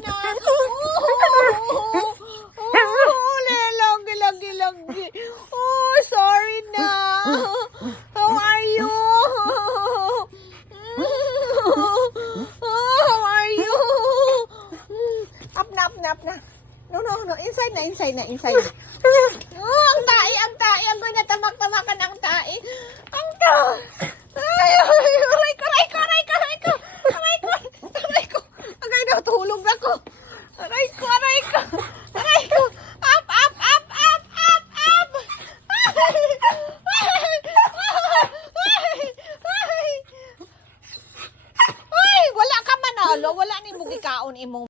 na. Lagi. Oh, sorry na. How are you? How are you? Up na. No. Inside na. Oh, ang tae. Ang tamak-tamakan ang tae. Ang tae. Ay, aray ko. Agay na, tulog na ko. Aray ko. Up. Ay, wala ka manalo. Wala ni mo gikaon imong